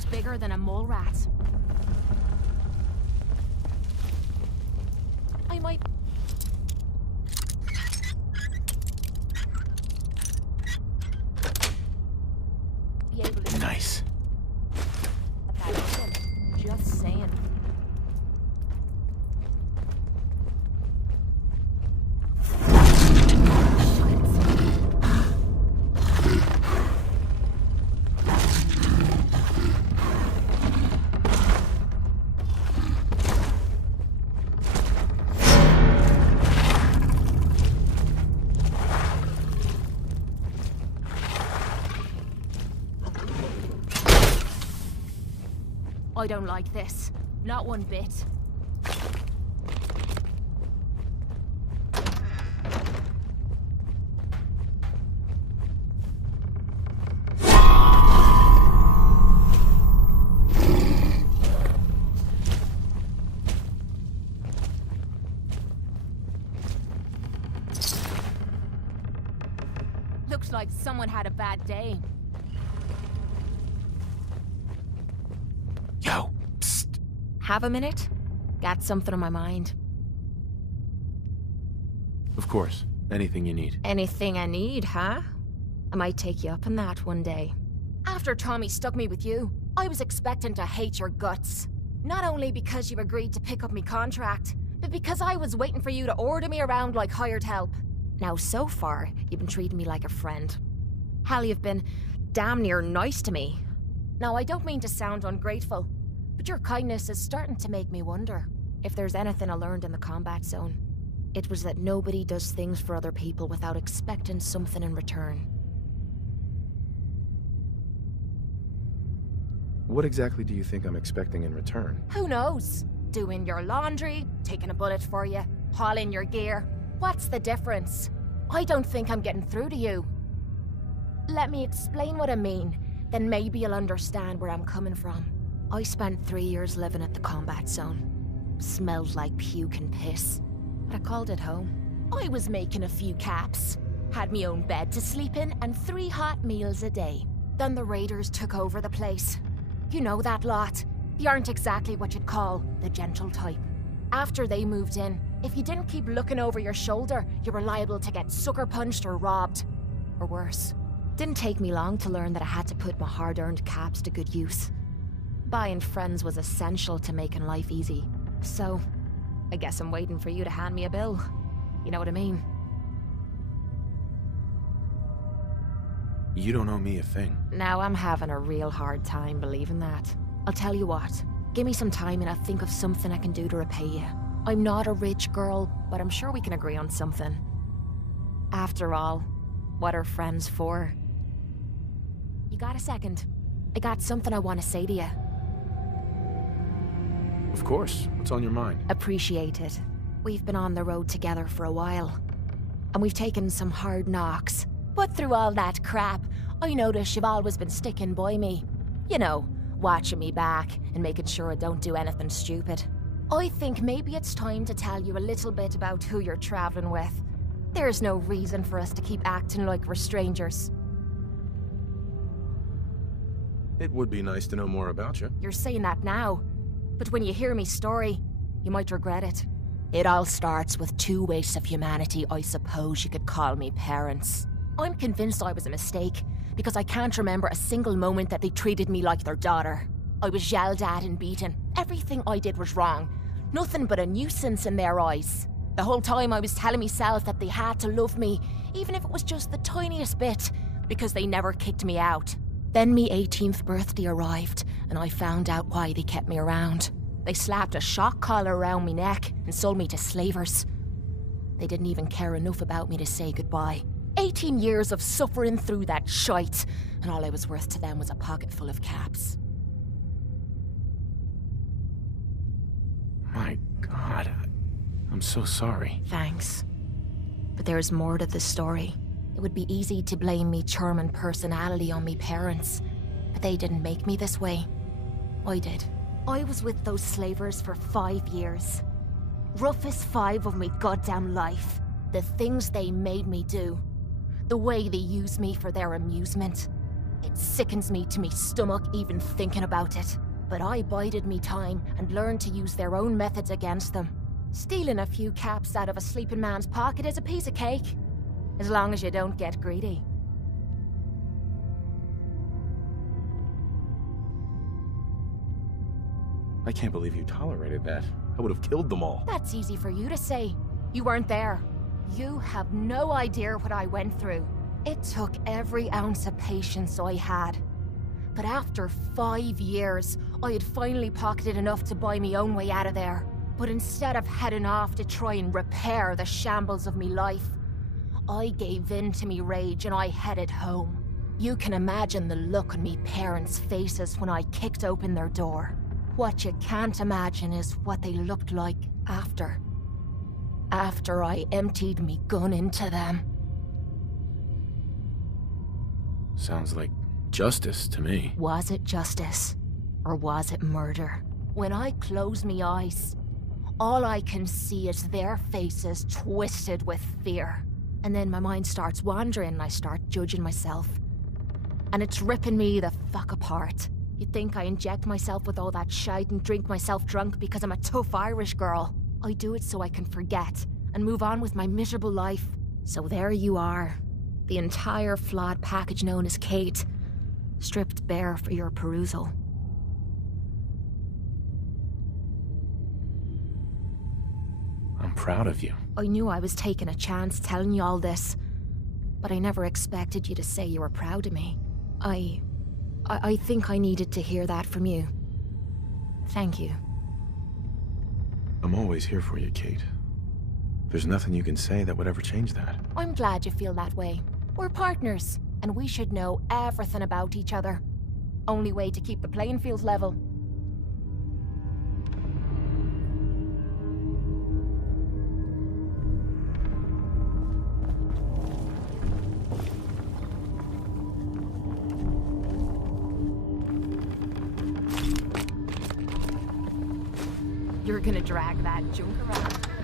sounds bigger than a mole rat. I might... be able to... Nice. Just saying. I don't like this. Not one bit. Looks like someone had a bad day. Yo, psst. Have a minute? Got something on my mind. Of course. Anything you need. Anything I need, huh? I might take you up on that one day. After Tommy stuck me with you, I was expecting to hate your guts. Not only because you agreed to pick up me contract, but because I was waiting for you to order me around like hired help. Now, so far, you've been treating me like a friend. Hell, you've been damn near nice to me. Now, I don't mean to sound ungrateful, but your kindness is starting to make me wonder if there's anything I learned in the combat zone. It was that nobody does things for other people without expecting something in return. What exactly do you think I'm expecting in return? Who knows? Doing your laundry, taking a bullet for you, hauling your gear. What's the difference? I don't think I'm getting through to you. Let me explain what I mean, then maybe you'll understand where I'm coming from. I spent 3 years living at the combat zone. Smelled like puke and piss, but I called it home. I was making a few caps, had me own bed to sleep in, and 3 hot meals a day. Then the raiders took over the place. You know that lot. They aren't exactly what you'd call the gentle type. After they moved in, if you didn't keep looking over your shoulder, you were liable to get sucker punched or robbed. Or worse. Didn't take me long to learn that I had to put my hard-earned caps to good use. Buying friends was essential to making life easy. So, I guess I'm waiting for you to hand me a bill. You know what I mean? You don't owe me a thing. Now I'm having a real hard time believing that. I'll tell you what. Give me some time and I'll think of something I can do to repay you. I'm not a rich girl, but I'm sure we can agree on something. After all, what are friends for? You got a second? I got something I want to say to you. Of course. What's on your mind? Appreciate it. We've been on the road together for a while. And we've taken some hard knocks. But through all that crap, I notice you've always been sticking by me. You know, watching me back and making sure I don't do anything stupid. I think maybe it's time to tell you a little bit about who you're traveling with. There's no reason for us to keep acting like we're strangers. It would be nice to know more about you. You're saying that now, but when you hear me story, you might regret it. It all starts with 2 wastes of humanity I suppose you could call me parents. I'm convinced I was a mistake, because I can't remember a single moment that they treated me like their daughter. I was yelled at and beaten. Everything I did was wrong. Nothing but a nuisance in their eyes. The whole time I was telling myself that they had to love me, even if it was just the tiniest bit, because they never kicked me out. Then me 18th birthday arrived, and I found out why they kept me around. They slapped a shock collar around me neck and sold me to slavers. They didn't even care enough about me to say goodbye. 18 years of suffering through that shite, and all I was worth to them was a pocket full of caps. My God, I'm so sorry. Thanks. But there's more to the story. It would be easy to blame me charming personality on me parents, but they didn't make me this way. I did. I was with those slavers for 5 years. Roughest 5 of me goddamn life. The things they made me do. The way they used me for their amusement. It sickens me to me stomach even thinking about it. But I bided me time and learned to use their own methods against them. Stealing a few caps out of a sleeping man's pocket is a piece of cake. As long as you don't get greedy. I can't believe you tolerated that. I would have killed them all. That's easy for you to say. You weren't there. You have no idea what I went through. It took every ounce of patience I had. But after 5 years, I had finally pocketed enough to buy me own way out of there. But instead of heading off to try and repair the shambles of me life, I gave in to me rage and I headed home. You can imagine the look on me parents' faces when I kicked open their door. What you can't imagine is what they looked like after. After I emptied me gun into them. Sounds like justice to me. Was it justice? Or was it murder? When I close me eyes, all I can see is their faces twisted with fear. And then my mind starts wandering and I start judging myself. And it's ripping me the fuck apart. You'd think I inject myself with all that shite and drink myself drunk because I'm a tough Irish girl. I do it so I can forget and move on with my miserable life. So there you are. The entire flawed package known as Kate. Stripped bare for your perusal. I'm proud of you. I knew I was taking a chance telling you all this, but I never expected you to say you were proud of me. I think I needed to hear that from you. Thank you. I'm always here for you, Kate. There's nothing you can say that would ever change that. I'm glad you feel that way. We're partners, and we should know everything about each other. Only way to keep the playing field level. You're gonna drag that junk around.